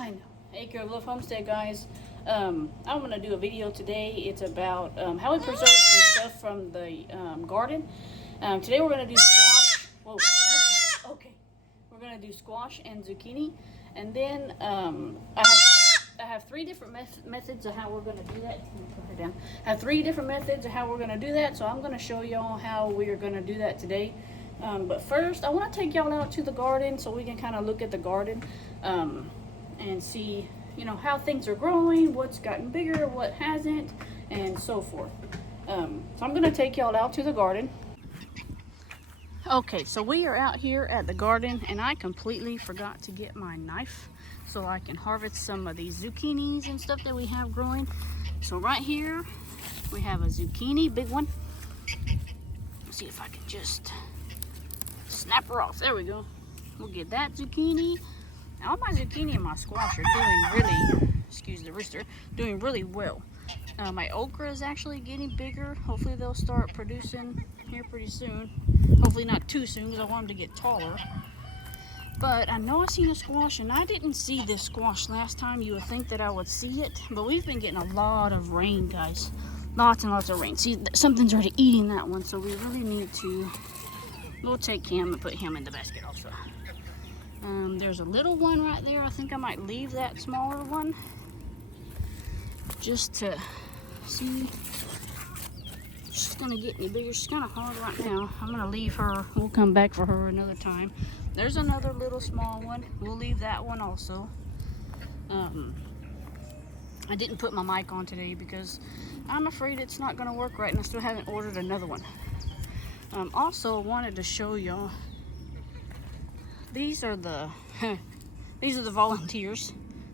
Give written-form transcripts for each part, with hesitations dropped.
I know. Acre of Love Homestead, guys. I'm going to do a video today. It's about how we preserve some stuff from the garden. Today we're going to do squash. Whoa. Okay. We're going to do squash and zucchini. And then I have three different methods of how we're going to do that. Put her down. I have three different methods of how we're going to do that. So I'm going to show y'all how we are going to do that today. But first, I want to take y'all out to the garden so we can kind of look at the garden and see, you know, how things are growing, what's gotten bigger, what hasn't, and so forth. So I'm going to take y'all out to the garden. Okay, so we are out here at the garden, and I completely forgot to get my knife so I can harvest some of these zucchinis and stuff that we have growing. So right here, we have a zucchini, big one. Let's see if I can just snap her off. There we go. We'll get that zucchini. All my zucchini and my squash are doing really, excuse the rooster, doing really well. My okra is actually getting bigger. Hopefully they'll start producing here pretty soon. Hopefully not too soon because I want them to get taller. But I know I seen a squash, and I didn't see this squash last time. You would think that I would see it, but we've been getting a lot of rain, guys. Lots and lots of rain. See, something's already eating that one, so we really need to, we'll take him and put him in the basket also. There's a little one right there. I think I might leave that smaller one just to see. She's gonna get any bigger. She's kind of hard right now. I'm gonna leave her. We'll come back for her another time. There's another little small one. We'll leave that one also. I didn't put my mic on today because I'm afraid it's not gonna work right, and I still haven't ordered another one. Also wanted to show y'all. These are the volunteers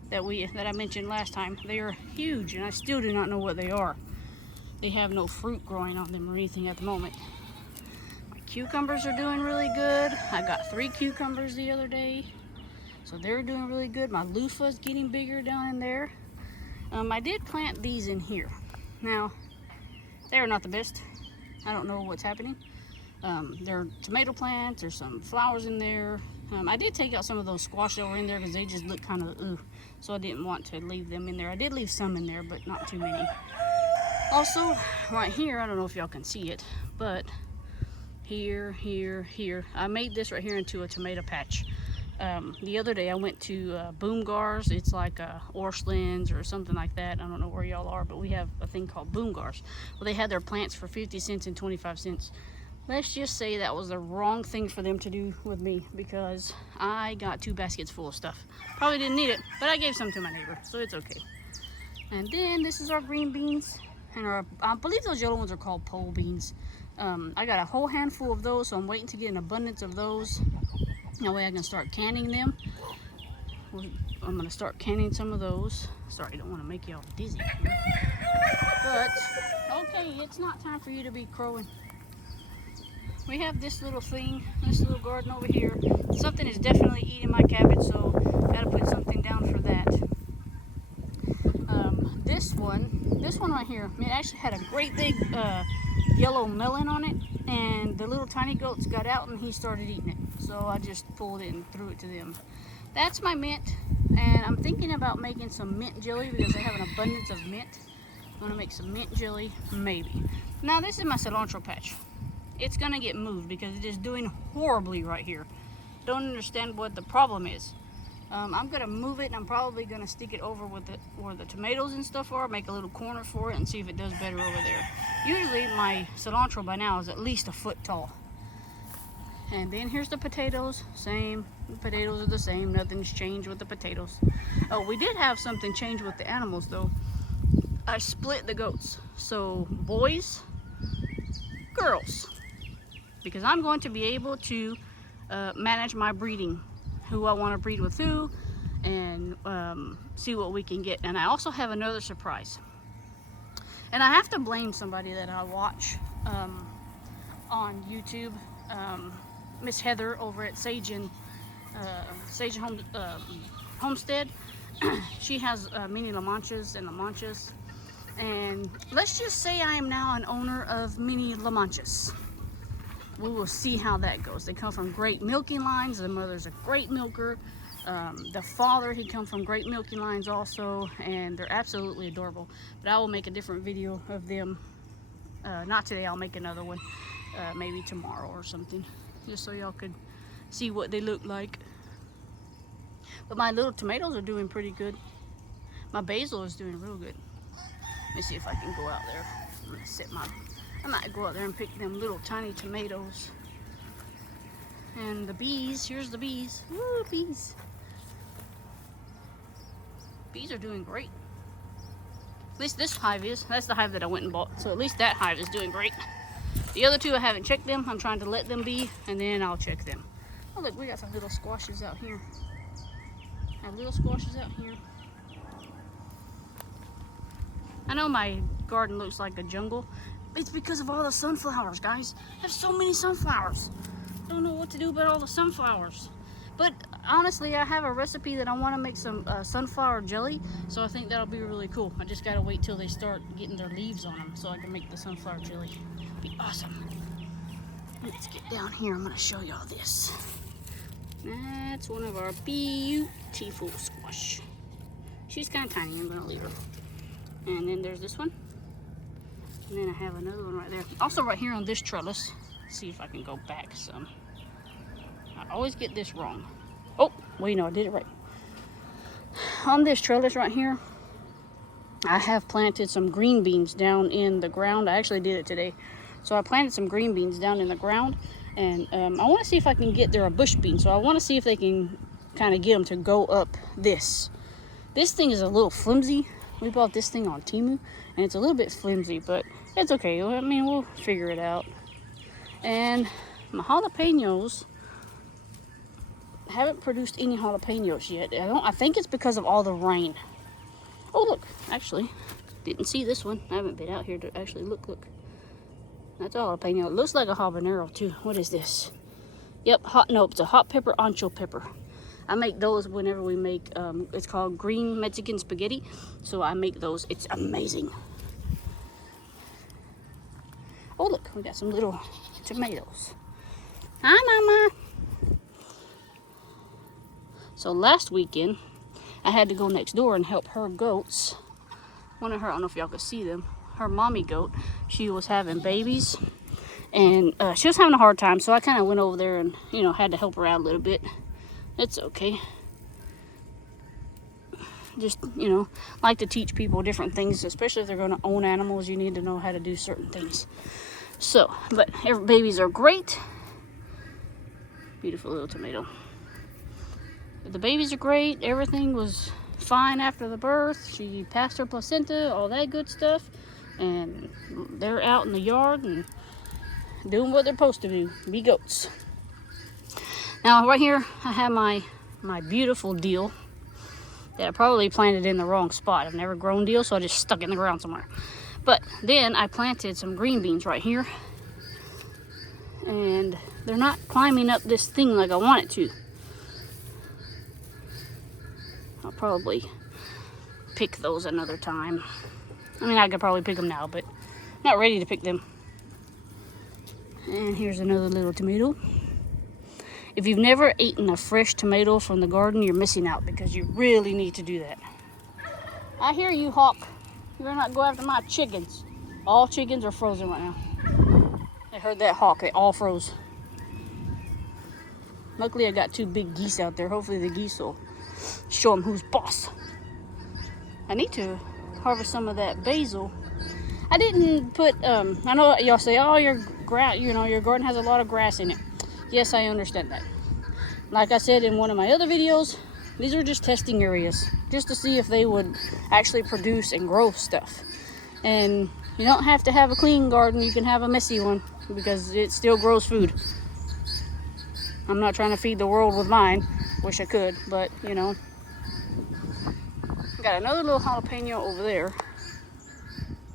that I mentioned last time. They are huge, and I still do not know what they are. They have no fruit growing on them or anything at the moment. My cucumbers are doing really good. I got 3 cucumbers the other day, so they're doing really good. My loofah's getting bigger down in there. I did plant these in here. Now, they're not the best. I don't know what's happening. They're tomato plants. There's some flowers in there. I did take out some of those squash that were in there because they just look kind of ooh, so I didn't want to leave them in there. I did leave some in there, but not too many. Also, right here, I don't know if y'all can see it, but here, I made this right here into a tomato patch. The other day I went to Boomgars. It's like Orscheln's or something like that. I don't know where y'all are, but we have a thing called Boomgars. Well, they had their plants for 50 cents and 25 cents. Let's just say that was the wrong thing for them to do with me because I got 2 baskets full of stuff. Probably didn't need it, but I gave some to my neighbor, so it's okay. And then this is our green beans, and I believe those yellow ones are called pole beans. I got a whole handful of those, so I'm waiting to get an abundance of those. That way I can start canning them. I'm gonna start canning some of those. Sorry, I don't want to make y'all dizzy here. But, okay, it's not time for you to be crowing. We have this little thing, this little garden over here. Something is definitely eating my cabbage, so gotta put something down for that. This one right here, it actually had a great big yellow melon on it, and the little tiny goats got out and he started eating it. So I just pulled it and threw it to them. That's my mint, and I'm thinking about making some mint jelly because I have an abundance of mint. I'm gonna make some mint jelly, maybe. Now this is my cilantro patch. It's gonna get moved because it is doing horribly right here. Don't understand what the problem is. I'm gonna move it, and I'm probably gonna stick it over with where the tomatoes and stuff are, make a little corner for it and see if it does better over there. Usually my cilantro by now is at least a foot tall. And then here's the potatoes, same. The potatoes are the same, nothing's changed with the potatoes. Oh, we did have something change with the animals though. I split the goats, so boys, girls. Because I'm going to be able to manage my breeding, who I want to breed with who, and see what we can get. And I also have another surprise. And I have to blame somebody that I watch on YouTube, Miss Heather over at Sage Homestead. She has mini La Manchas and La Manchas. And let's just say I am now an owner of mini La Manchas. We will see how that goes. They come from great milking lines. The mother's a great milker. The father, he come from great milking lines also, and they're absolutely adorable. But I will make a different video of them. Not today, I'll make another one, maybe tomorrow or something, just so y'all could see what they look like. But my little tomatoes are doing pretty good. My basil is doing real good. Let me see if I can go out there. I might go out there and pick them little tiny tomatoes. And the bees, here's the bees. Woo, bees. Bees are doing great. At least this hive is. That's the hive that I went and bought. So at least that hive is doing great. The other two, I haven't checked them. I'm trying to let them be, and then I'll check them. Oh, look, we got some little squashes out here. Have little squashes out here. I know my garden looks like a jungle. It's because of all the sunflowers, guys. I have so many sunflowers. I don't know what to do about all the sunflowers. But honestly, I have a recipe that I want to make some sunflower jelly, so I think that'll be really cool. I just gotta wait till they start getting their leaves on them so I can make the sunflower jelly. Be awesome. Let's get down here. I'm gonna show y'all this. That's one of our beautiful squash. She's kind of tiny. I'm gonna leave her. And then there's this one. And then I have another one right there. Also right here on this trellis. Let's see if I can go back some. I always get this wrong. Oh, well, I did it right. On this trellis right here, I have planted some green beans down in the ground. I actually did it today. So I planted some green beans down in the ground. And I want to see if I can get, they're a bush bean. So I want to see if they can kind of get them to go up this. This thing is a little flimsy. We bought this thing on Temu. And it's a little bit flimsy, but it's okay. I mean, we'll figure it out. And my jalapenos haven't produced any jalapenos yet. I think it's because of all the rain. Oh, look, actually, didn't see this one. I haven't been out here to actually look. That's a jalapeno. It looks like a habanero too. What is this? Yep, it's a hot pepper, ancho pepper. I make those whenever we make, it's called green Mexican spaghetti. So I make those. It's amazing. Oh, look, we got some little tomatoes. Hi, Mama. So last weekend, I had to go next door and help her goats. One of her, I don't know if y'all could see them, her mommy goat, she was having babies. And she was having a hard time, so I kind of went over there and, had to help her out a little bit. It's okay. Just, like to teach people different things, especially if they're going to own animals. You need to know how to do certain things. So, but babies are great. Beautiful little tomato. The babies are great. Everything was fine after the birth. She passed her placenta, all that good stuff. And they're out in the yard and doing what they're supposed to do, be goats. Now, right here, I have my beautiful deal that I probably planted in the wrong spot. I've never grown deal, so I just stuck it in the ground somewhere. But then I planted some green beans right here. And they're not climbing up this thing like I want it to. I'll probably pick those another time. I mean, I could probably pick them now, but not ready to pick them. And here's another little tomato. If you've never eaten a fresh tomato from the garden, you're missing out because you really need to do that. I hear you, Hawk. You better not go after my chickens. All chickens are frozen right now. I heard that hawk. They all froze. Luckily, I got 2 big geese out there. Hopefully, the geese will show them who's boss. I need to harvest some of that basil. I didn't put, I know y'all say, oh, your garden has a lot of grass in it. Yes, I understand that. Like I said in one of my other videos, these are just testing areas, just to see if they would actually produce and grow stuff. And you don't have to have a clean garden, you can have a messy one, because it still grows food. I'm not trying to feed the world with mine. Wish I could, but got another little jalapeno over there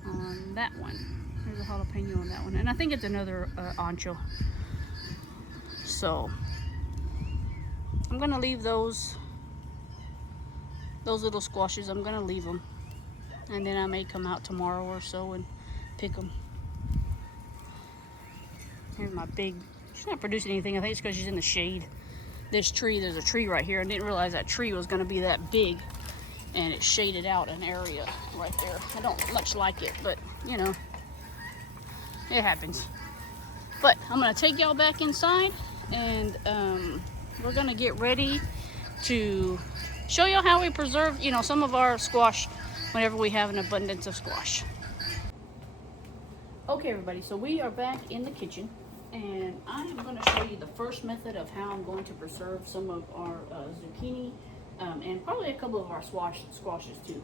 on that one. There's a jalapeno on that one, and I think it's another ancho. So I'm gonna leave those little squashes. I'm gonna leave them, and then I may come out tomorrow or so and pick them. Here's my big. She's not producing anything. I think it's because she's in the shade. this tree, there's a tree right here. I didn't realize that tree was gonna be that big, and it shaded out an area right there. I don't much like it, but you know, it happens. But I'm gonna take y'all back inside, and we're gonna get ready to show y'all how we preserve, you know, some of our squash whenever we have an abundance of squash. Okay, everybody, so we are back in the kitchen, and I am going to show you the first method of how I'm going to preserve some of our zucchini, and probably a couple of our squashes too.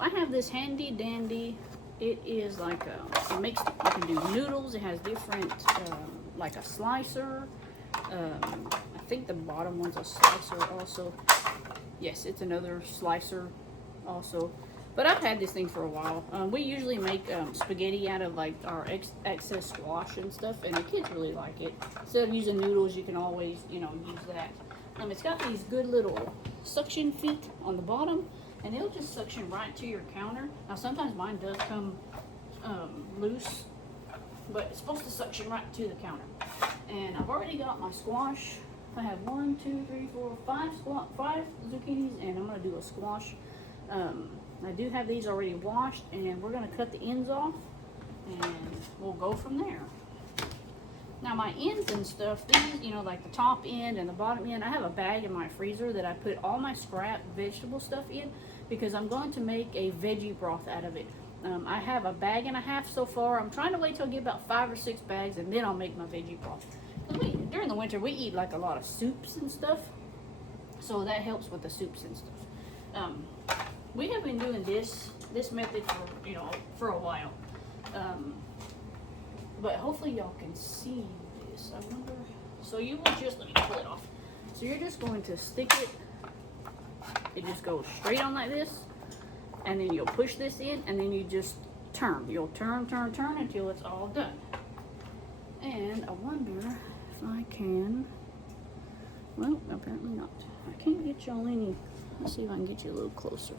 I have this handy dandy. It is like you can do noodles. It has different, like a slicer. I think the bottom one's a slicer also. Yes, it's another slicer also. But I've had this thing for a while. We usually make spaghetti out of like our excess squash and stuff, and the kids really like it. Instead of using noodles, you can always, you know, use that. It's got these good little suction feet on the bottom, and it'll just suction right to your counter. Now sometimes mine does come loose, but it's supposed to suction right to the counter. And I've already got my squash. I have 1, 2, 3, 4, 5 zucchinis, and I'm gonna do a squash. I do have these already washed, and we're going to cut the ends off, and we'll go from there. Now my ends and stuff, these, you know, like the top end and the bottom end, I have a bag in my freezer that I put all my scrap vegetable stuff in, because I'm going to make a veggie broth out of it. I have a bag and a half so far. I'm trying to wait till I get about 5 or 6 bags, and then I'll make my veggie broth. During the winter, we eat like a lot of soups and stuff, so that helps with the soups and stuff. We have been doing this method for, you know, for a while, but hopefully y'all can see this. I wonder. So you will just, let me pull it off. So you're just going to stick it. It just goes straight on like this, and then you'll push this in, and then you just turn. You'll turn until it's all done. And I wonder if I can. Well, apparently not. I can't get y'all any. Let's see if I can get you a little closer.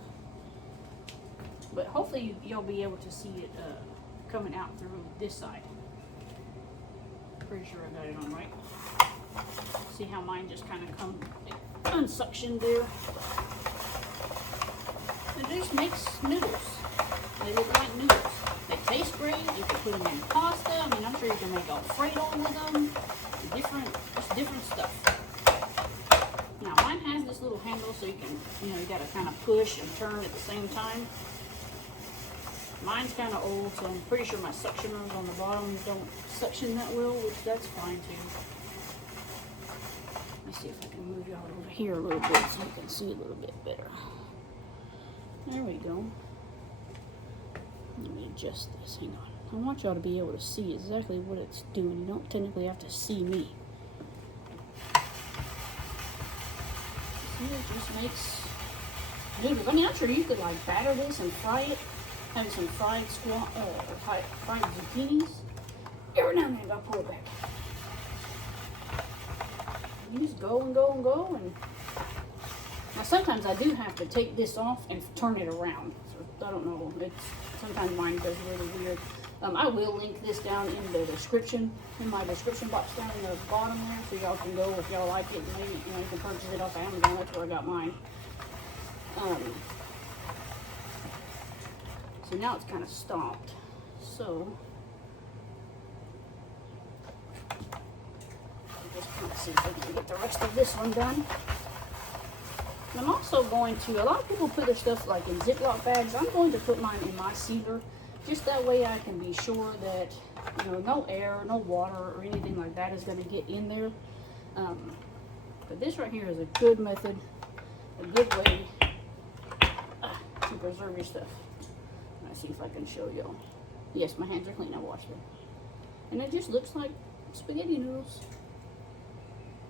But hopefully you'll be able to see it coming out through this side. Pretty sure I got it on right. See how mine just kind of come unsuctioned there. It just makes noodles. They look like noodles. They taste great. You can put them in pasta. I mean, I'm sure you can make Alfredo with them. Just different stuff. Now mine has this little handle, so you can, you know, you got to kind of push and turn at the same time. Mine's kind of old, so I'm pretty sure my suctioners on the bottom don't suction that well, which that's fine too. Let me see if I can move y'all over here a little bit so you can see a little bit better. There we go. Let me adjust this. Hang on. I want y'all to be able to see exactly what it's doing. You don't technically have to see me. See, it just makes noodles. I mean, I'm sure you could like batter this and fry it. Have some fried fried zucchinis. Every now and then I'll pull it back. You just go and go and go. And now sometimes I do have to take this off and turn it around. So I don't know. Sometimes mine goes really weird. I will link this down in the description, in my description box down in the bottom there, so y'all can go if y'all like it. Maybe, you know, you can purchase it off Amazon. That's where I got mine. So now it's kind of stopped. So just kind of see if we can get the rest of this one done. And I'm also going to, a lot of people put their stuff like in Ziploc bags. I'm going to put mine in my sealer. Just that way I can be sure that, you know, no air, no water, or anything like that is going to get in there. But this right here is a good method, a good way to preserve your stuff. Let's see if I can show y'all. Yes, my hands are clean. I washed them. And it just looks like spaghetti noodles.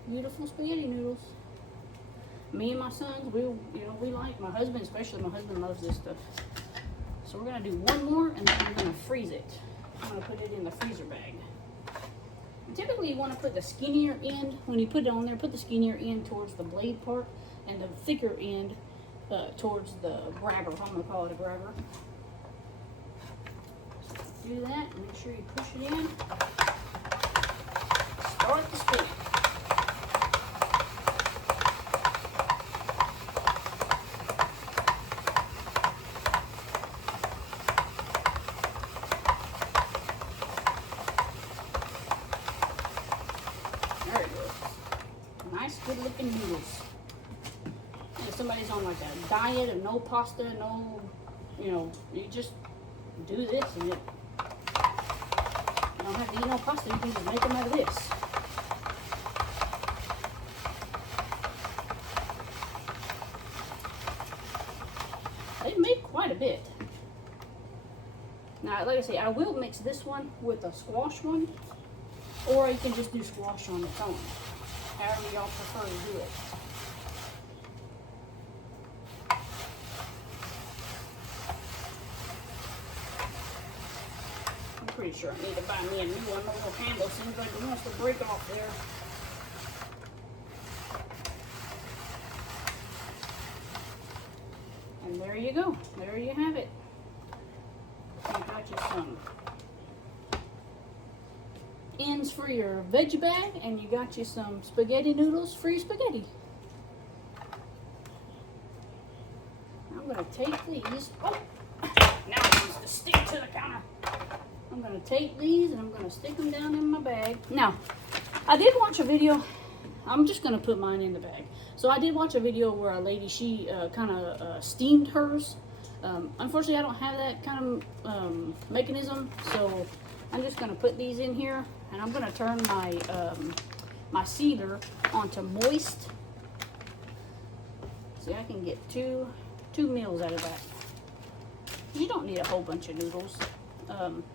Beautiful spaghetti noodles. Me and my sons, we like, my husband especially, my husband loves this stuff. So we're going to do one more, and then I'm going to freeze it. I'm going to put it in the freezer bag. And typically you want to put the skinnier end, when you put it on there, put the skinnier end towards the blade part, and the thicker end towards the grabber. I'm going to call it a grabber. So do that, make sure you push it in. Start the spin. somebody's on like a diet of no pasta, no, you know, you just do this and it, you don't have to eat no pasta, you can just make them out of this. They make quite a bit. Now, like I say, I will mix this one with a squash one, or you can just do squash on its own, however y'all prefer to do it. I'm pretty sure I need to buy me a new one. The little handle seems like it wants to break off there. And there you go. There you have it. You got you some ends for your veggie bag, and you got you some spaghetti noodles for your spaghetti. I'm going to take these. Oh, now it wants to stick to the counter. I'm going to take these and I'm going to stick them down in my bag. Now, I did watch a video. I'm just going to put mine in the bag. So I did watch a video where a lady, she kind of steamed hers. Unfortunately, I don't have that kind of mechanism, so I'm just going to put these in here, and I'm going to turn my my sealer onto moist. See, I can get two meals out of that. You don't need a whole bunch of noodles.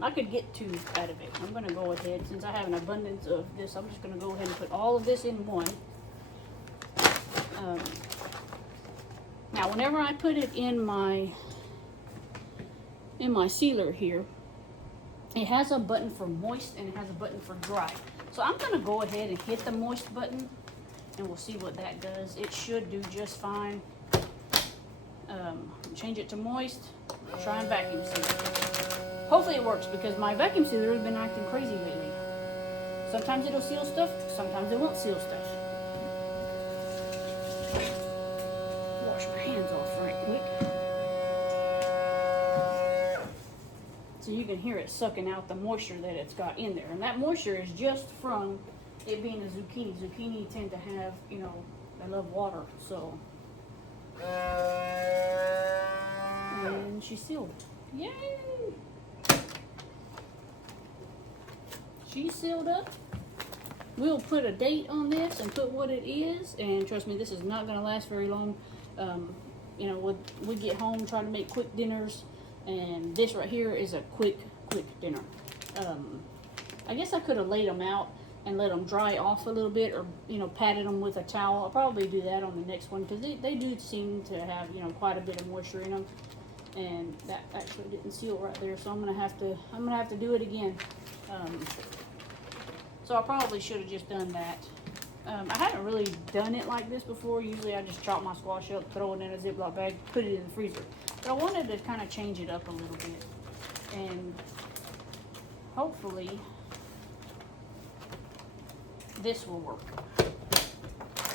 I could get 2 out of it. I'm going to go ahead, since I have an abundance of this, I'm just going to go ahead and put all of this in one. Now, whenever I put it in my sealer here, it has a button for moist and it has a button for dry. So I'm going to go ahead and hit the moist button, and we'll see what that does. It should do just fine. Change it to moist. Try and vacuum seal it. Hopefully it works, because my vacuum sealer has been acting crazy lately. Sometimes it'll seal stuff, sometimes it won't seal stuff. Wash my hands off right quick. So you can hear it sucking out the moisture that it's got in there. And that moisture is just from it being a zucchini. Zucchini tend to have, you know, they love water, so. And she's sealed. Yay! She's sealed up. We'll put a date on this and put what it is, and trust me, this is not going to last very long. You know, we get home, try to make quick dinners, and this right here is a quick dinner. I guess I could have laid them out and let them dry off a little bit, or, you know, patted them with a towel. I'll probably do that on the next one, because they do seem to have, you know, quite a bit of moisture in them, and that actually didn't seal right there, so I'm gonna have to do it again. So I probably should have just done that. I haven't really done it like this before. Usually I just chop my squash up, throw it in a Ziploc bag, put it in the freezer. But I wanted to kind of change it up a little bit, and hopefully this will work.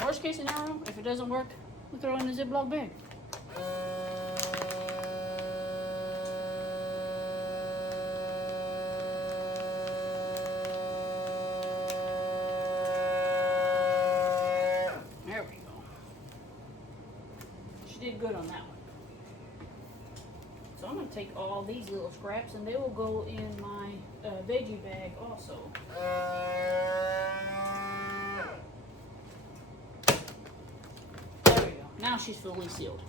Worst case scenario, if it doesn't work, we'll throw it in a Ziploc bag. There we go. She did good on that one. So I'm going to take all these little scraps, and they will go in my veggie bag also. There we go. Now she's fully sealed.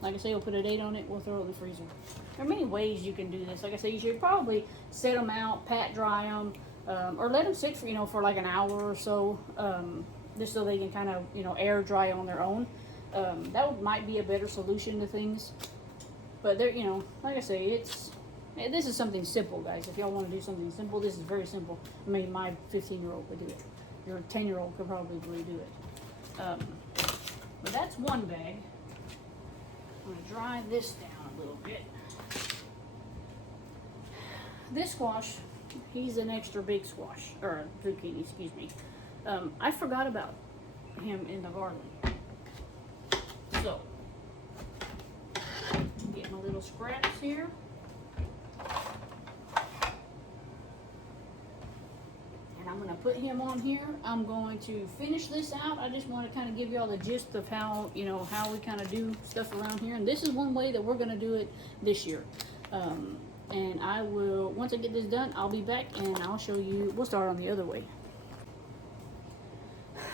Like I say, we'll put a date on it. We'll throw it in the freezer. There are many ways you can do this. Like I say, you should probably set them out, pat dry them, or let them sit for, you know, for like an hour or so, just so they can kind of, you know, air dry on their own. That might be a better solution to things. But there, you know, like I say, this is something simple, guys. If y'all want to do something simple, this is very simple. I mean, my 15-year-old could do it. Your 10-year-old could probably do it. But that's one bag. I'm going to dry this down a little bit. This squash, he's an extra big squash, or zucchini, excuse me. I forgot about him in the garden. So, get my little scraps here. And I'm I'm gonna put him on here. I'm going to finish this out. I just want to kind of give you all the gist of how, you know, how we kind of do stuff around here. And this is one way that we're gonna do it this year. And I will, once I get this done, I'll be back and I'll show you. We'll start on the other way.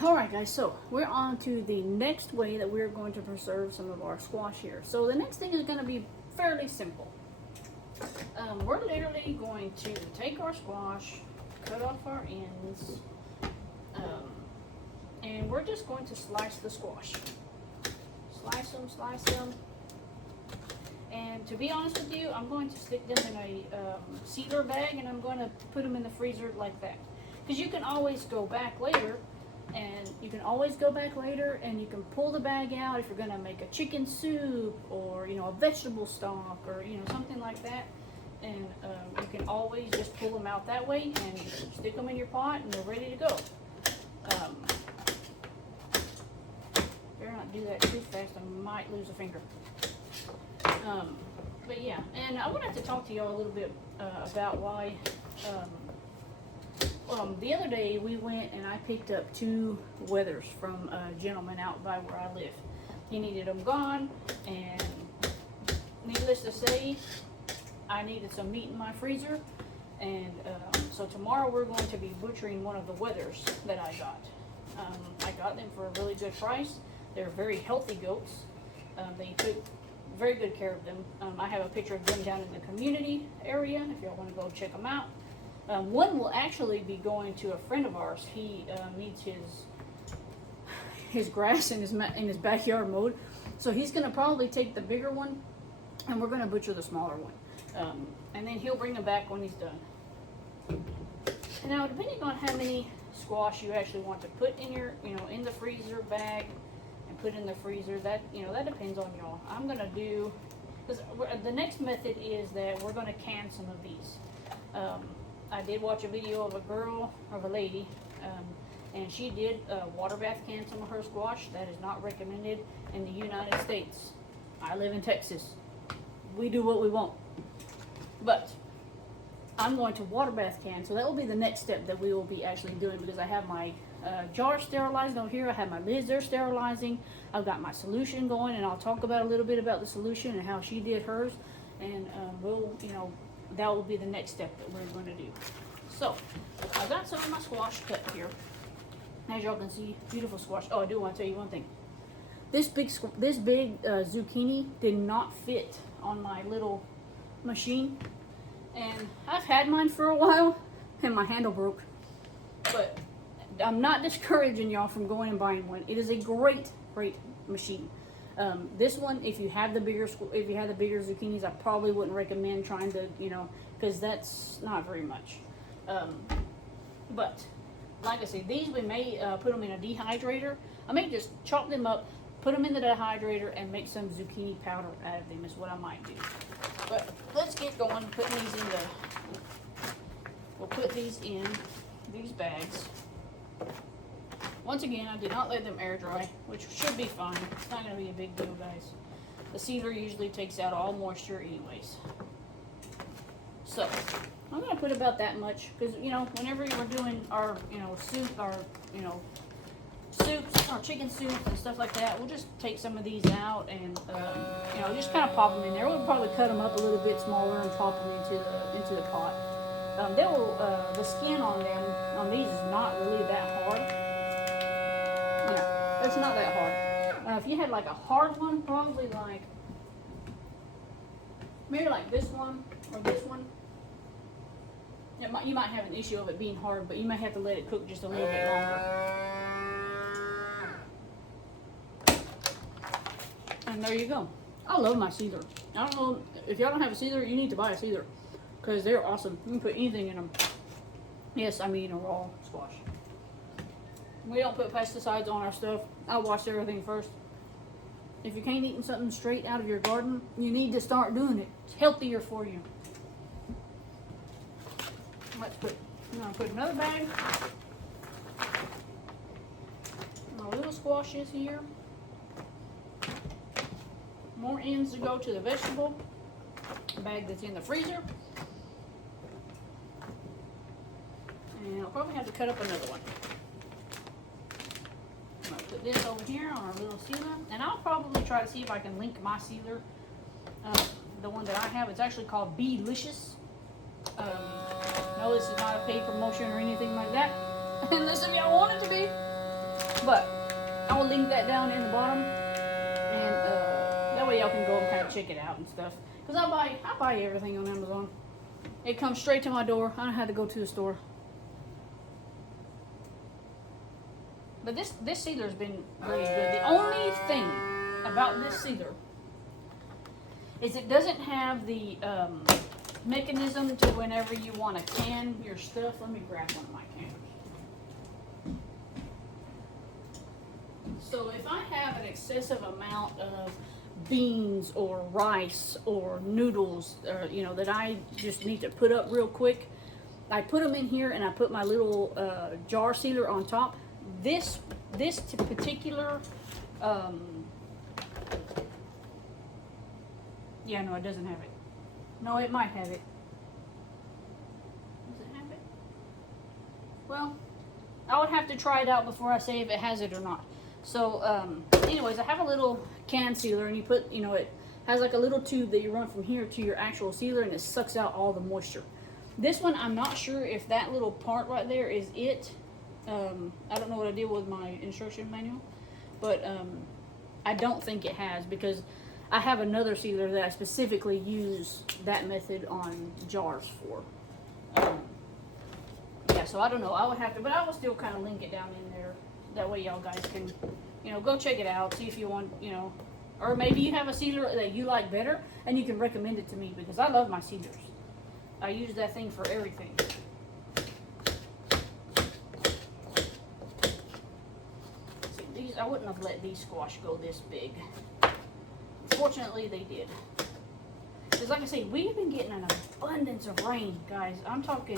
Alright guys, so we're on to the next way that we're going to preserve some of our squash here. So the next thing is going to be fairly simple. We're literally going to take our squash, cut off our ends, and we're just going to slice the squash. Slice them. And to be honest with you, I'm going to stick them in a sealer bag, and I'm going to put them in the freezer like that. Because you can always go back later. And you can always go back later and you can pull the bag out if you're going to make a chicken soup or, you know, a vegetable stock or, you know, something like that. And you can always just pull them out that way and stick them in your pot and they're ready to go. Better not do that too fast, I might lose a finger. But yeah, and I wanted to talk to y'all a little bit about why... the other day we went and I picked up 2 wethers from a gentleman out by where I live. He needed them gone, and needless to say, I needed some meat in my freezer, and so tomorrow we're going to be butchering one of the wethers that I got. I got them for a really good price. They're very healthy goats. They took very good care of them. I have a picture of them down in the community area if y'all want to go check them out. One will actually be going to a friend of ours. He needs his grass in his backyard mowed, so he's going to probably take the bigger one, and we're going to butcher the smaller one, and then he'll bring them back when he's done. And now, depending on how many squash you actually want to put in your, you know, in the freezer bag and put in the freezer, that, you know, that depends on y'all. I'm going to do, because the next method is that we're going to can some of these. I did watch a video of a lady, and she did water bath can some of her squash. That is not recommended in the United States. I live in Texas. We do what we want. But I'm going to water bath can, so that will be the next step that we will be actually doing, because I have my jar sterilized over here. I have my lids there sterilizing. I've got my solution going, and I'll talk about a little bit about the solution and how she did hers, and we'll, you know, that will be the next step that we're going to do. So, I've got some of my squash cut here. As y'all can see, beautiful squash. Oh, I do want to tell you one thing. This big zucchini did not fit on my little machine. And I've had mine for a while, and my handle broke. But I'm not discouraging y'all from going and buying one. It is a great, great machine. This one, if you have the bigger zucchinis, I probably wouldn't recommend trying to, you know, because that's not very much. But like I said, these we may put them in a dehydrator. I may just chop them up, put them in the dehydrator, and make some zucchini powder out of them is what I might do. But let's get going. Putting these in we'll put these in these bags. Once again, I did not let them air dry, which should be fine. It's not going to be a big deal, guys. The sealer usually takes out all moisture anyways. So, I'm going to put about that much, because, you know, whenever we're doing our, you know, soup, soups, or chicken soup and stuff like that, we'll just take some of these out and, you know, just kind of pop them in there. We'll probably cut them up a little bit smaller and pop them into the pot. The skin on these is not really that hard. Yeah, it's not that hard. If you had like a hard one, probably like, maybe like this one or this one, you might have an issue of it being hard, but you may have to let it cook just a little bit longer. And there you go. I love my sealer. I don't know, if y'all don't have a sealer, you need to buy a sealer, because they're awesome. You can put anything in them. Yes, I mean a raw squash. We don't put pesticides on our stuff. I wash everything first. If you can't eat something straight out of your garden, you need to start doing it. It's healthier for you. I'm going to put another bag. My little squashes here. More ends to go to the vegetable bag that's in the freezer. And I'll probably have to cut up another one. I'm going to put this over here on our little sealer. And I'll probably try to see if I can link my sealer. The one that I have, it's actually called Beelicious. No, this is not a paid promotion or anything like that. Unless if y'all want it to be. But I will link that down in the bottom. And that way y'all can go and kind of check it out and stuff. Because I buy everything on Amazon. It comes straight to my door. I don't have to go to the store. But this sealer's been really good. The only thing about this sealer is it doesn't have the mechanism to whenever you want to can your stuff. Let me grab one of my canners. So if I have an excessive amount of beans or rice or noodles, you know, that I just need to put up real quick, I put them in here and I put my little jar sealer on top. This particular, yeah, no, it doesn't have it. No, it might have it. Does it have it? Well, I would have to try it out before I say if it has it or not. So, anyways, I have a little can sealer, and you put, you know, it has like a little tube that you run from here to your actual sealer, and it sucks out all the moisture. This one, I'm not sure if that little part right there is it. I don't know what I did with my instruction manual, but I don't think it has, because I have another sealer that I specifically use that method on jars for. Yeah, so I don't know. I would have to, but I will still kind of link it down in there. That way y'all guys can, you know, go check it out, see if you want, you know, or maybe you have a sealer that you like better and you can recommend it to me, because I love my sealers. I use that thing for everything. I wouldn't have let these squash go this big. Fortunately, they did. Because like I say, we've been getting an abundance of rain, guys. I'm talking,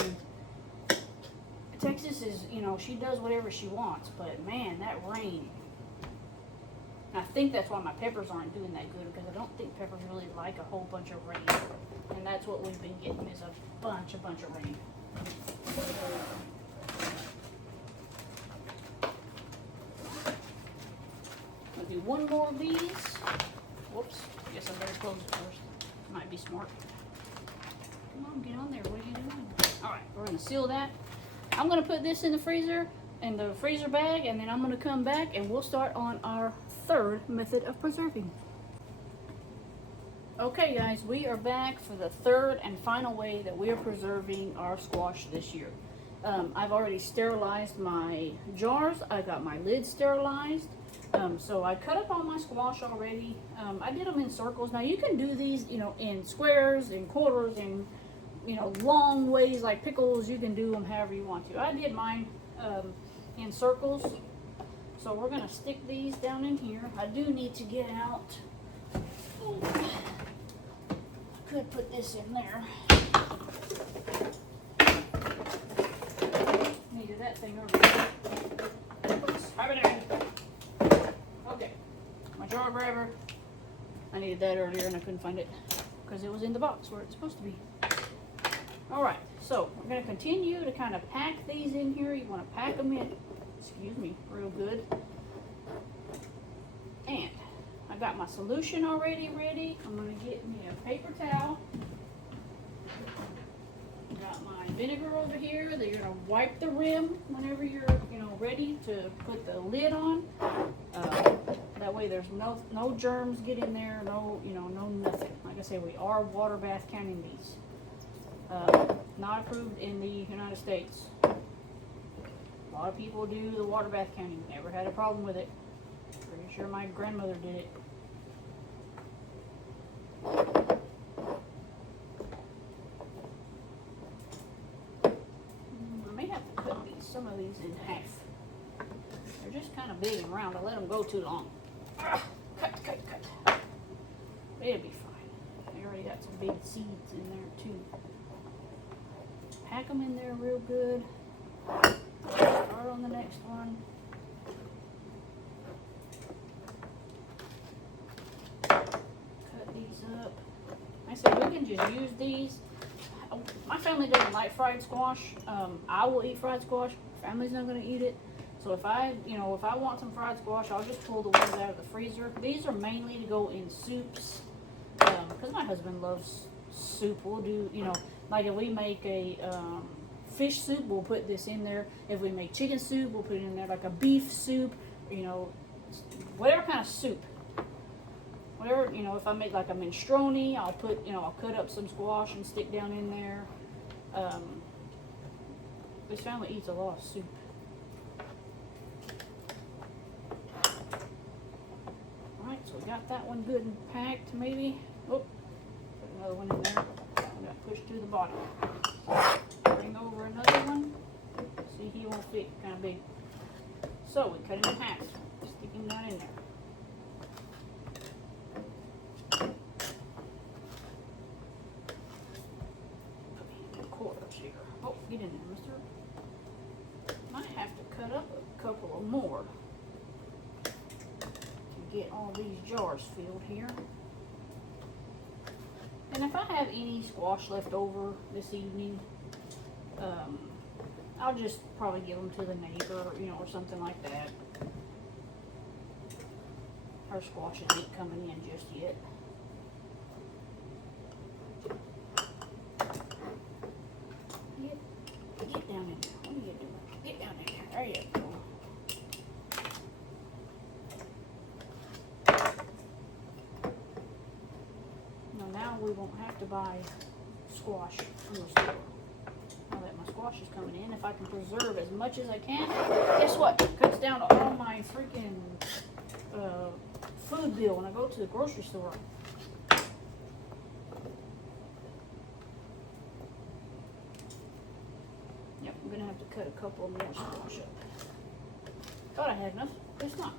Texas is, you know, she does whatever she wants. But man, that rain. I think that's why my peppers aren't doing that good, because I don't think peppers really like a whole bunch of rain. And that's what we've been getting, is a bunch of rain. Do one more of these. Whoops. I guess I better close it first. Might be smart. Come on, get on there. What are you doing? Alright, we're going to seal that. I'm going to put this in the freezer bag, and then I'm going to come back and we'll start on our third method of preserving. Okay guys, we are back for the third and final way that we are preserving our squash this year. I've already sterilized my jars. I got my lid sterilized. So I cut up all my squash already. I did them in circles. Now you can do these, you know, in squares, in quarters, in, you know, long ways like pickles. You can do them however you want to. I did mine in circles. So we're going to stick these down in here. I do need to get out. Oh, I could put this in there. Needed that thing over here. Oops, have it in. Okay, my jar grabber. I needed that earlier and I couldn't find it because it was in the box where it's supposed to be. Alright, so we're going to continue to kind of pack these in here. You want to pack them in, excuse me, real good. And I got my solution already ready. I'm going to get me a paper towel. Got my vinegar over here that you're going to wipe the rim whenever you're, you know, ready to put the lid on. That way there's no germs get in there, no, you know, no nothing. Like I say, we are water bath canning these. Not approved in the United States. A lot of people do the water bath canning. Never had a problem with it. Pretty sure my grandmother did it. I may have to cut some of these in half. They're just kind of big and round. I let them go too long. Cut. It'll be fine. They already got some big seeds in there too. Pack them in there real good. Start on the next one. Cut these up. Like I said, we can just use these. My family doesn't like fried squash. I will eat fried squash. Family's not gonna eat it. So if I want some fried squash, I'll just pull the ones out of the freezer. These are mainly to go in soups, because my husband loves soup. We'll do, like if we make a fish soup, we'll put this in there. If we make chicken soup, we'll put it in there, like a beef soup, whatever kind of soup. Whatever, if I make like a minestrone, I'll put, I'll cut up some squash and stick down in there. This family eats a lot of soup. Alright, so we got that one good and packed, maybe. Oh, put another one in there. That one got pushed through the bottom. Bring over another one. See, he won't fit, kind of big. So we cut him in half. Stick him down in there. Oh, get in there, mister. Might have to cut up a couple of more to get all these jars filled here. And if I have any squash left over this evening, I'll just probably give them to the neighbor, or something like that. Her squashes ain't coming in just yet. Get down in there. What are you doing? Get down in there. There you go. Now we won't have to buy squash from the store. Now that my squash is coming in, if I can preserve as much as I can, guess what? It cuts down to all my freaking food bill when I go to the grocery store. Yep, I'm gonna have to cut a couple more squash up. Thought I had enough, but it's not.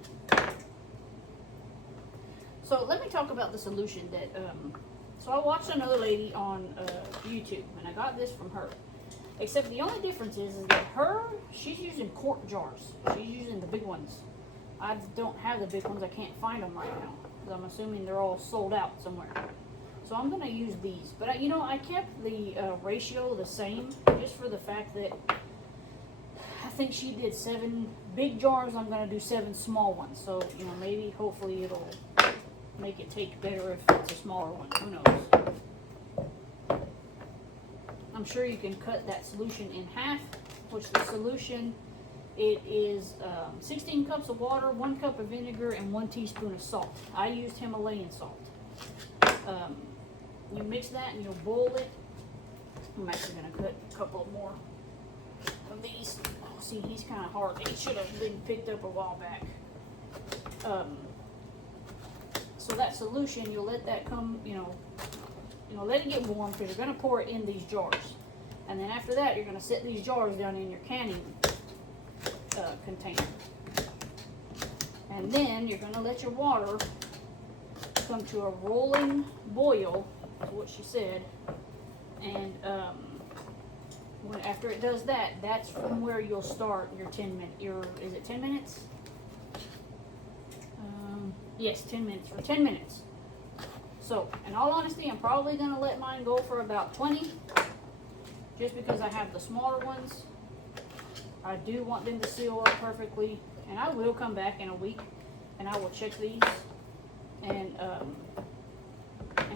So let me talk about the solution that, so I watched another lady on YouTube, and I got this from her. Except the only difference is that she's using quart jars. She's using the big ones. I don't have the big ones. I can't find them right now, because I'm assuming they're all sold out somewhere. So I'm going to use these. But, I kept the ratio the same, just for the fact that I think she did 7 big jars. I'm going to do 7 small ones. So, maybe, hopefully it'll make it take better if it's a smaller one. Who knows? I'm sure you can cut that solution in half, which the solution, it is 16 cups of water, 1 cup of vinegar, and 1 teaspoon of salt. I used Himalayan salt. You mix that and you'll boil it. I'm actually going to cut a couple more of these. See, he's kind of hard. He should have been picked up a while back. So that solution, you'll let that come, let it get warm, because you're going to pour it in these jars. And then after that, you're going to set these jars down in your canning container. And then you're going to let your water come to a rolling boil, is what she said. And after it does that, that's from where you'll start your 10 minute, is it 10 minutes? Yes, 10 minutes, for 10 minutes. So, in all honesty, I'm probably going to let mine go for about 20, just because I have the smaller ones. I do want them to seal up perfectly, and I will come back in a week, and I will check these, and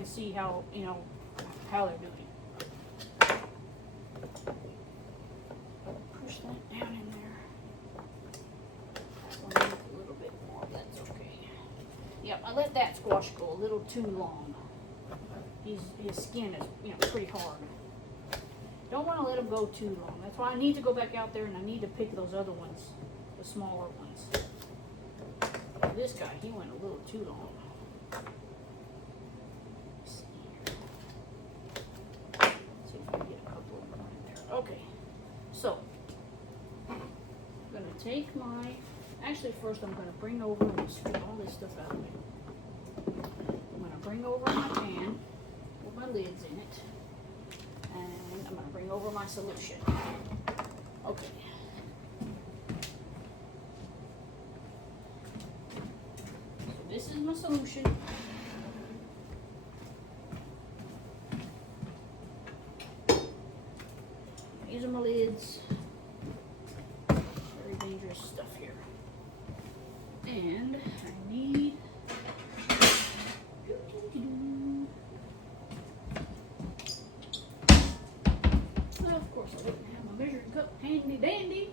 see how, how they're doing. Push that down in there. That one needs a little bit more, that's okay. Yep, I let that squash go a little too long. His skin is, pretty hard. Don't want to let him go too long. That's why I need to go back out there and I need to pick those other ones, the smaller ones. This guy, he went a little too long. Let's see here. See if we can get a couple of them in there. Okay, so I'm going to take actually first I'm going to bring over, let me scoop all this stuff out of it. I'm going to bring over my pan with my lids in it. And I'm going to bring over my solution. Okay. So this is my solution. my lids. Very dangerous stuff here. And I need well, of course I didn't have my measuring cup handy dandy.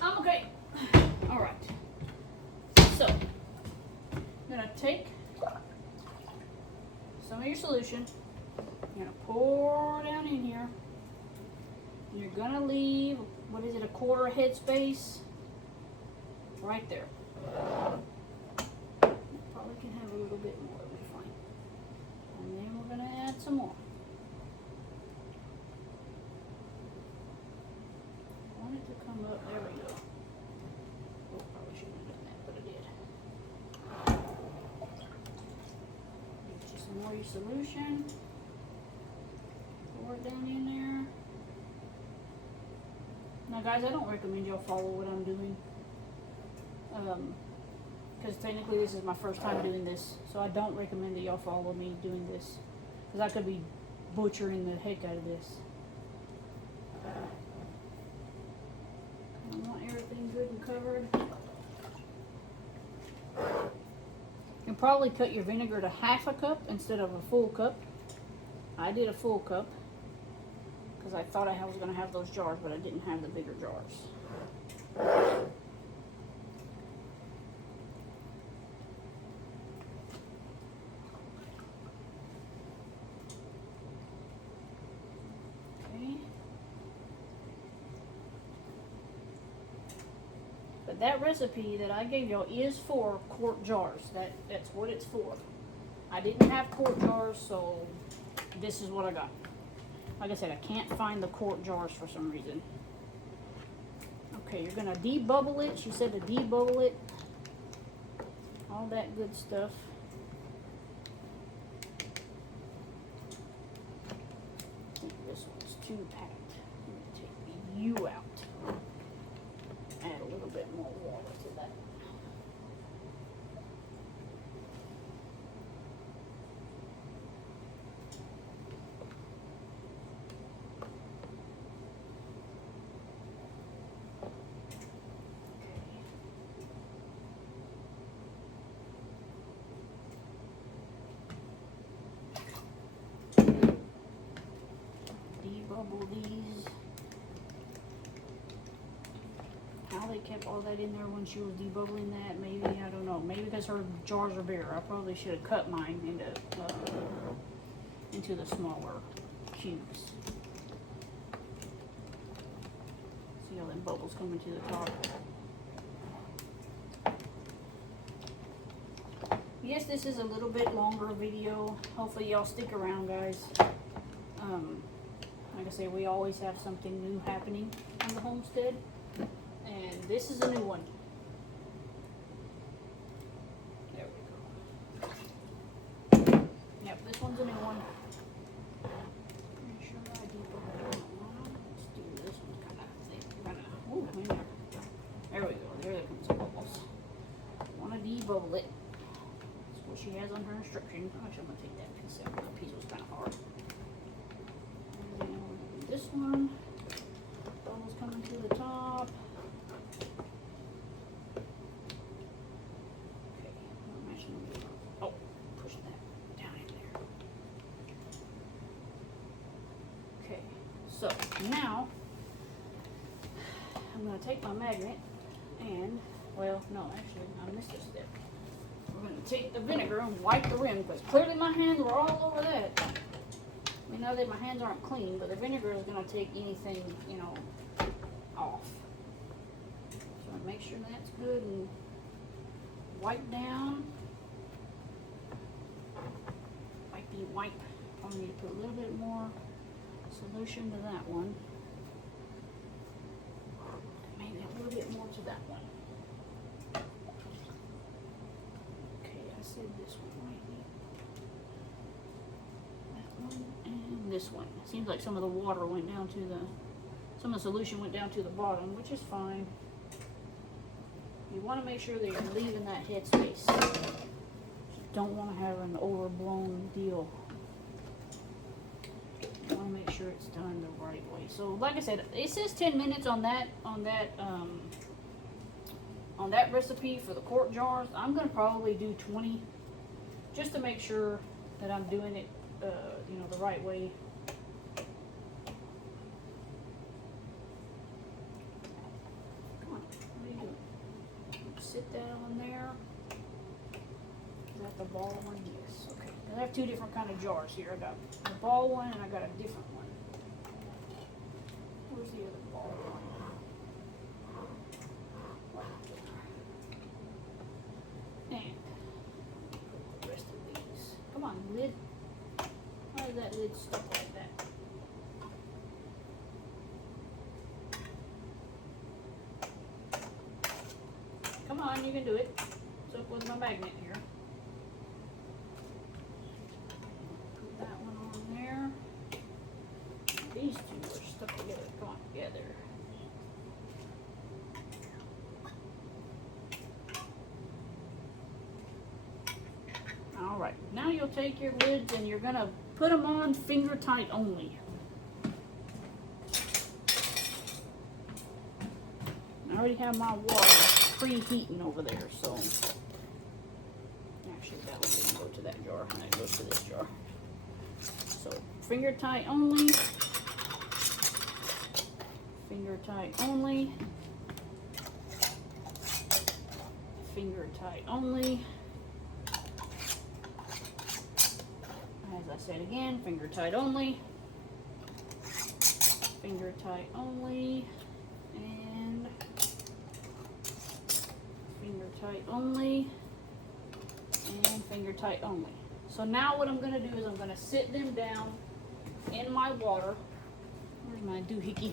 I'm okay. Alright. So I'm gonna take some of your solution. You're gonna pour down in here. You're gonna leave, what is it, a quarter head space right there. Probably can have a little bit more, it'll be fine. And then we're gonna add some more. I want it to come up, there we go. Oh, probably shouldn't have done that, but I did. Get you some more of your solution. Pour it down in there. Now guys, I don't recommend y'all follow what I'm doing. Because technically this is my first time doing this. So I don't recommend that y'all follow me doing this. Because I could be butchering the heck out of this. I want everything good and covered. You can probably cut your vinegar to half a cup instead of a full cup. I did a full cup. Because I thought I was going to have those jars, but I didn't have the bigger jars. Okay. But that recipe that I gave y'all is for quart jars. That's what it's for. I didn't have quart jars, so this is what I got. Like I said, I can't find the quart jars for some reason. Okay, you're gonna debubble it. She said to debubble it. All that good stuff. I think this one's too packed. I'm gonna take you out. Add a little bit more water to that. Debubble these. How they kept all that in there when she was debubbling that, maybe, I don't know. Maybe because her jars are bigger. I probably should have cut mine into the smaller cubes. See all them bubbles coming to the top. Yes, this is a little bit longer video. Hopefully y'all stick around, guys. Like I say, we always have something new happening on the homestead. And this is a new one. There we go. Yep, this one's a new one. Make sure I debubble that one. Let's do this one kind of thick. Ooh, in there. There we go. There comes the bubbles. Want to debubble it. That's what she has on her instruction. Actually, I'm going to take that piece out. That piece was kind of hard. And then we'll do this one. Bubbles coming to the top. So now I'm going to take my magnet and, well, no, actually I missed a step. We're going to take the vinegar and wipe the rim because clearly my hands were all over that. I mean, now that my hands aren't clean, but the vinegar is going to take anything, you know, off. So make sure that's good and wipe down. Wipey wipe. I need to put a little bit more solution to that one. Maybe a little bit more to that one. Okay, I said this one might be that one and this one. It seems like some of the water went down to some of the solution went down to the bottom, which is fine. You want to make sure that you're leaving that head space. You don't want to have an overblown deal. sure it's done the right way. So like I said, it says 10 minutes on that recipe for the quart jars. I'm gonna probably do 20 just to make sure that I'm doing it you know, the right way. Come on, what are you doing? Sit that on there. Is that the ball one? Yes. Okay. I have two different kind of jars here. I got the ball one and I got a different one. Where's the other ball one? And the rest of these. Come on, lid. Why is that lid stuck like that? Come on, you can do it. What's up with my magnet here? Put that one on there. These two are stuck together. Come on, together. Alright, now you'll take your lids and you're going to put them on finger tight only. I already have my water preheating over there, so actually that one didn't go to that jar, and that goes to this jar. So finger tight only, finger tight only, finger tight only. As I said again, finger tight only, finger tight only, and finger tight only, and finger tight only. So now what I'm going to do is I'm going to sit them down in my water. Where's my doohickey?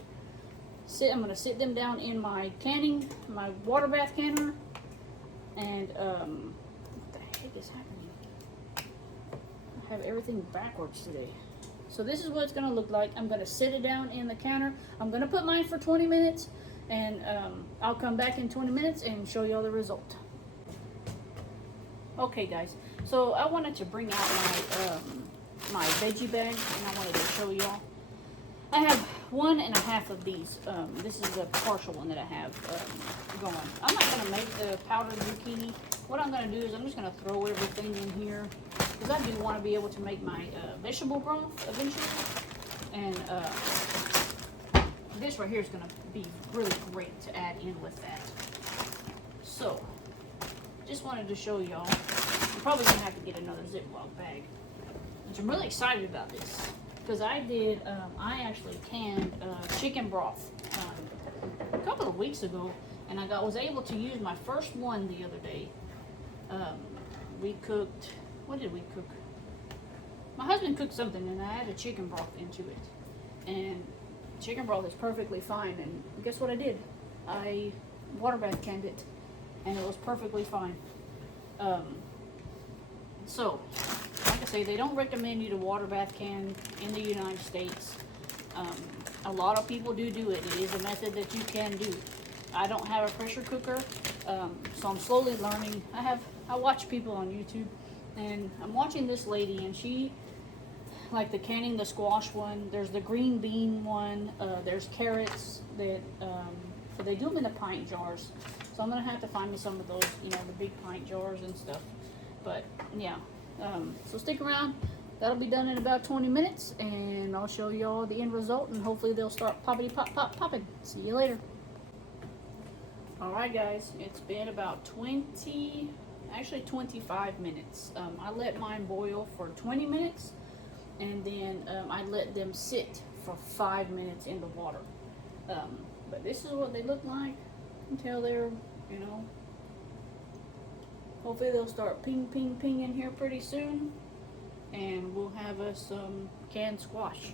I'm going to sit them down in my canning, my water bath canner, and what the heck is happening? I have everything backwards today. So this is what it's going to look like. I'm going to sit it down in the counter. I'm going to put mine for 20 minutes, and I'll come back in 20 minutes and show you all the result. Okay guys, so I wanted to bring out my veggie bag, and I wanted to show y'all. I have 1.5 of these. This is the partial one that I have going. I'm not going to make the powdered zucchini. What I'm going to do is I'm just going to throw everything in here, because I do want to be able to make my vegetable broth eventually. And this right here is going to be really great to add in with that. So, just wanted to show y'all. I'm probably going to have to get another Ziploc bag. Which I'm really excited about this. Because I actually canned chicken broth a couple of weeks ago. And I was able to use my first one the other day. We cooked, what did we cook? My husband cooked something and I added chicken broth into it. And chicken broth is perfectly fine. And guess what I did? I water bath canned it. And it was perfectly fine. So, like I say, they don't recommend you to water bath can in the United States. A lot of people do it. It is a method that you can do. I don't have a pressure cooker, so I'm slowly learning. I watch people on YouTube, and I'm watching this lady, and she, like the canning the squash one, there's the green bean one, there's carrots that, they do them in the pint jars. So I'm going to have to find me some of those, you know, the big pint jars and stuff. But, yeah. So stick around. That'll be done in about 20 minutes. And I'll show you all the end result. And hopefully they'll start poppity pop pop popping. See you later. Alright guys. It's been about 25 minutes. I let mine boil for 20 minutes. And then I let them sit for 5 minutes in the water. But this is what they look like until they're, you know, hopefully they'll start ping, ping, ping in here pretty soon, and we'll have us some canned squash.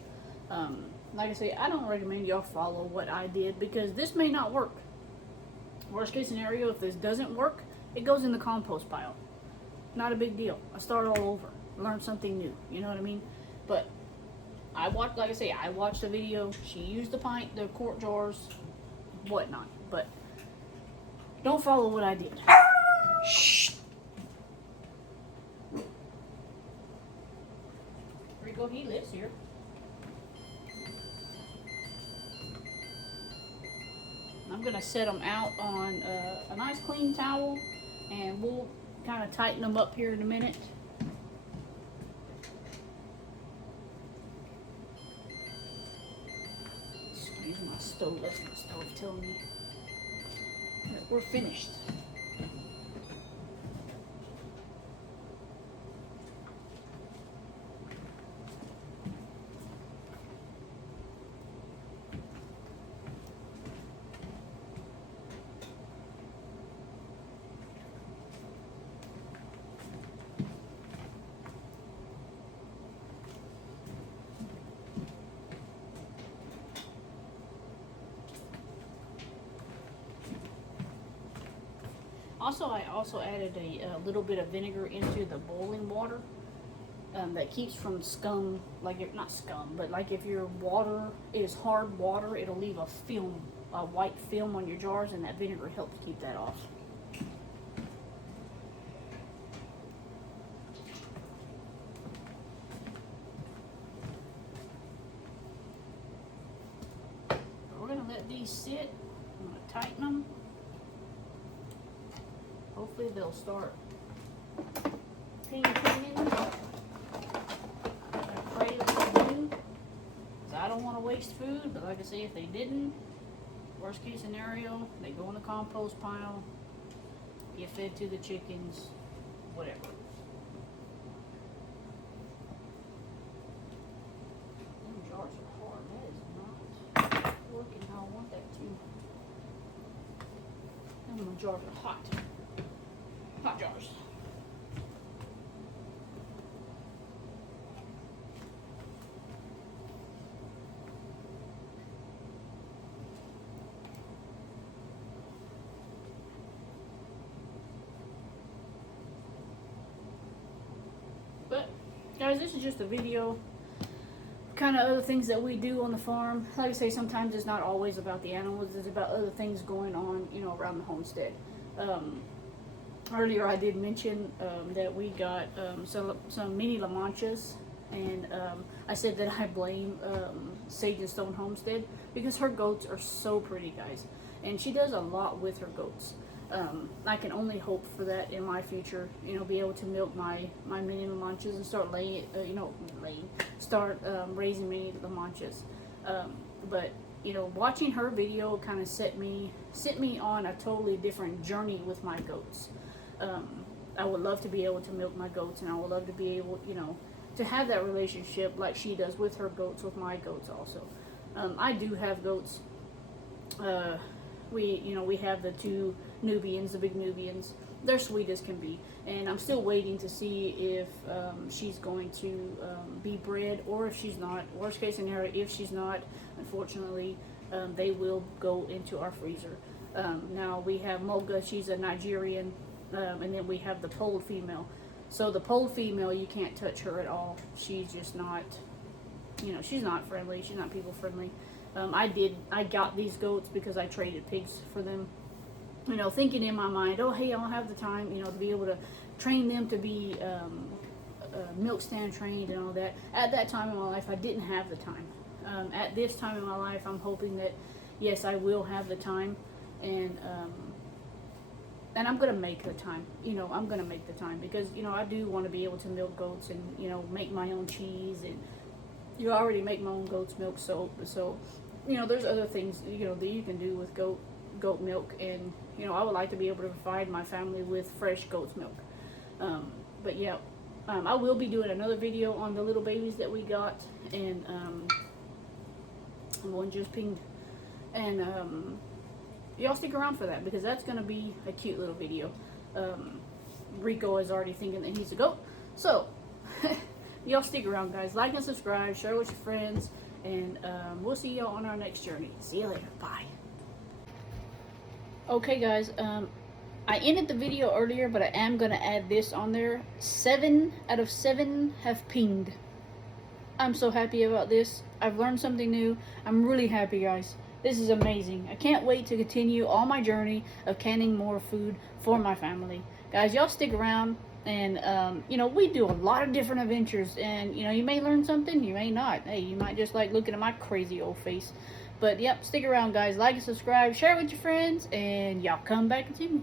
Like I say, I don't recommend y'all follow what I did, because this may not work. Worst case scenario, if this doesn't work, it goes in the compost pile. Not a big deal. I start all over. Learn something new. You know what I mean? But I watched, like I say, I watched the video. She used the quart jars, whatnot. But don't follow what I did. Shh. Rico, he lives here. gonna set them out on a nice clean towel, and we'll kind of tighten them up here in a minute. Excuse my stove, that's my stove telling me that we're finished. I also added a little bit of vinegar into the boiling water that keeps from scum, not scum, but like if your water is hard water, it'll leave a film, a white film on your jars, and that vinegar helps keep that off. We're gonna let these sit. I'm gonna tighten them. Hopefully they'll start pinging. I pray that they do, because I don't want to waste food, but like I say, if they didn't, worst case scenario, they go in the compost pile, get fed to the chickens, whatever. Them jars are hard. That is not working how I want that to. Them jars are hot. Hot jars. But guys, this is just a video, kind of other things that we do on the farm. Like I say, sometimes it's not always about the animals, it's about other things going on, you know, around the homestead. Earlier I did mention that we got some mini La Manchas, and I said that I blame Sage and Stone Homestead because her goats are so pretty, guys, and she does a lot with her goats. I can only hope for that in my future, you know, be able to milk my mini La Manchas and start raising mini La Manchas. But you know, watching her video kind of sent me on a totally different journey with my goats. I would love to be able to milk my goats, and I would love to be able, you know, to have that relationship like she does with her goats, with my goats also. I do have goats. We have the two Nubians, the big Nubians. They're sweet as can be, and I'm still waiting to see if she's going to be bred, or if she's not. Worst case scenario, if she's not, unfortunately, they will go into our freezer. Now we have Moga, she's a Nigerian, and then we have the polled female. So the polled female, you can't touch her at all. She's just not, you know, she's not friendly. She's not people friendly. I got these goats because I traded pigs for them. You know, thinking in my mind, oh hey, I'll have the time, you know, to be able to train them to be milk stand trained and all that. At that time in my life, I didn't have the time. At this time in my life, I'm hoping that yes, I will have the time, and I'm gonna make the time. You know, I'm gonna make the time because, you know, I do want to be able to milk goats and, you know, make my own cheese, and you already make my own goat's milk soap. So, you know, there's other things, you know, that you can do with goat milk, and you know, I would like to be able to provide my family with fresh goat's milk. But yeah, I will be doing another video on the little babies that we got, and one just pinged, and y'all stick around for that because that's gonna be a cute little video. Rico is already thinking that he's a goat, so y'all stick around, guys. Like and subscribe, share with your friends, and we'll see y'all on our next journey. See you later. Bye. Okay, guys, I ended the video earlier, but I am going to add this on there. 7 out of 7 have pinged. I'm so happy about this. I've learned something new. I'm really happy, guys. This is amazing. I can't wait to continue on my journey of canning more food for my family. Guys, y'all stick around. And, you know, we do a lot of different adventures. And, you know, you may learn something, you may not. Hey, you might just like looking at my crazy old face. But, yep, stick around, guys. Like and subscribe, share it with your friends, and y'all come back and see me.